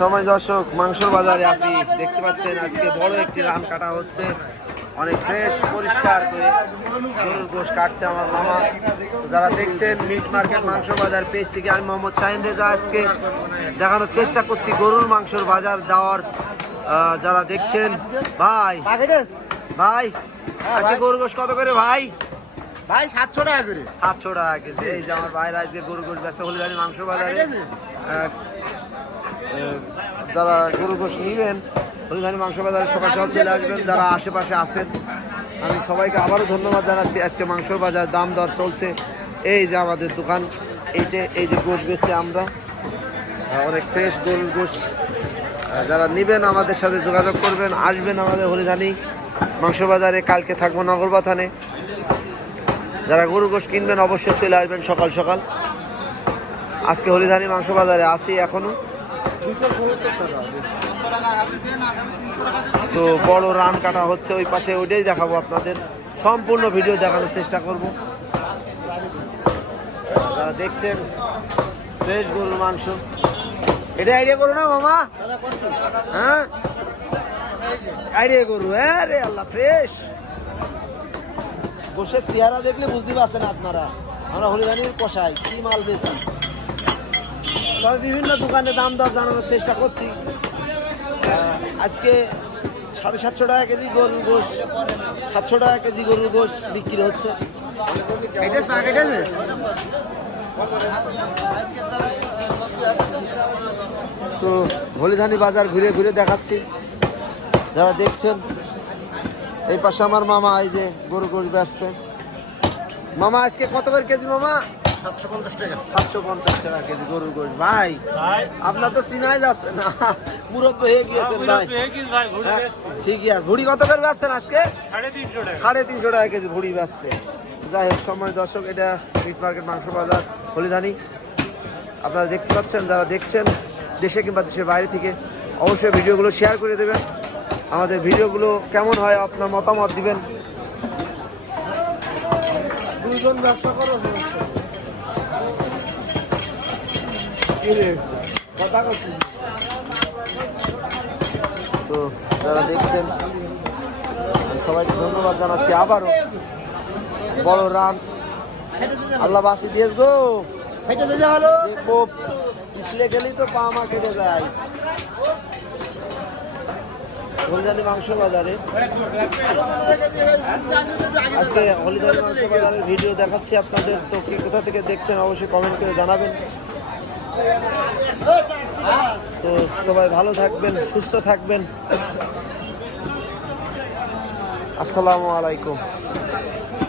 সময় দর্শক মাংসর বাজারে আসি, দেখতে পাচ্ছেন আজকে বড় একটি রান কাটা হচ্ছে, অনেক ফ্রেশ পরিষ্কার করে গরুর গোশ কাটছে আমার মামা। যারা দেখছেন মিট মার্কেট মাংস বাজার পেজ থেকে আমি মোহাম্মদ শাহিন রেজা আজকে দেখানোর চেষ্টা করছি গরুর মাংসর বাজার দেওয়ার। যারা দেখছেন ভাই ভাই আজকে গরুর গোশ কত করে ভাই? ভাই 700 টাকা করে। 700 টাকা কেজি। এই যে আমার ভাইরা আজকে গরুর গোশ ব্যবসা হলিদানি মাংস বাজারে যারা গরুর গোশ নিবেন হলিদানি মাংস বাজারে সকাল সকাল চলে আসবেন। যারা আশেপাশে আছেন আমি সবাইকে আবারও ধন্যবাদ জানাচ্ছি। আজকে মাংসর বাজার দাম দর চলছে। এই যে আমাদের দোকান, এই যে গোশ বেচছে আমরা, অনেক ফ্রেশ গরুর গোশ। যারা নেবেন আমাদের সাথে যোগাযোগ করবেন, আসবেন আমাদের হলিদানি মাংস বাজারে। কালকে থাকবো নগরবাথানে। যারা গরু গোশ কিনবেন অবশ্যই চলে আসবেন সকাল সকাল। আজকে হলিদানি মাংস বাজারে আসি এখনো। তো বড় রান কাটা হচ্ছে ওই পাশে, ওইটাই দেখাবো আপনাদের, সম্পূর্ণ ভিডিও দেখানোর চেষ্টা করব। যারা দেখছেন ফ্রেশ গরুর মাংস, এটা আইডিয়া করো না মামা? হ্যাঁ আইডিয়া করু। হ্যাঁ রে আল্লাহ, ফ্রেশ গোশের চেহারা দেখলে বুঝতে পারছেন আপনারা আমরা হলিদানির কষাই কি মাল বেশি। তবে বিভিন্ন দোকানে দাম দর জানানোর চেষ্টা করছি। আজকে 750 টাকা কেজি গরুর গোশ, 700 টাকা কেজি গরুর গোশ বিক্রি হচ্ছে। তো হলিদানি বাজার ঘুরে ঘুরে দেখাচ্ছি। যারা দেখছেন এই পাশে আমার মামা এই যে গরু গোশ বেচছে। মামা আজকে কত করে কেজি মামা? 750 টাকা। 750 টাকা কেজি গরুর গোশ। ভাই আপনার তো চিনাই যাচ্ছে না, মুরব্বী হয়ে গিয়েছেন ভাই। ঠিকই আছে। ভুড়ি কত করে বেচছেন আজকে? 350 টাকা কেজি ভুড়ি বেচছে। যাই হোক সময় দর্শক, এটা মিট মার্কেট মাংস বাজার হলিদানি। আপনারা দেখতে পাচ্ছেন, যারা দেখছেন দেশে কিংবা দেশের বাইরে থেকে অবশ্যই ভিডিওগুলো শেয়ার করে দেবেন। আমাদের ভিডিওগুলো কেমন হয় আপনার মতামত দিবেন। দুইজন ব্যবসা করো তো যারা দেখছেন সবাইকে ধন্যবাদ জানাচ্ছি আবারও। বড় রান আল্লাহ বাসি দিয়েছ গো, যে কোপ পিছলে গেলেই তো পা মা কেটে যায়। হলিদানি মাংস বাজারে আজকে হলিদানি মাংস বাজারের ভিডিও দেখাচ্ছি আপনাদের। তো কে কোথা থেকে দেখছেন অবশ্যই কমেন্ট করে জানাবেন। তো সবাই ভালো থাকবেন, সুস্থ থাকবেন। আসসালামু আলাইকুম।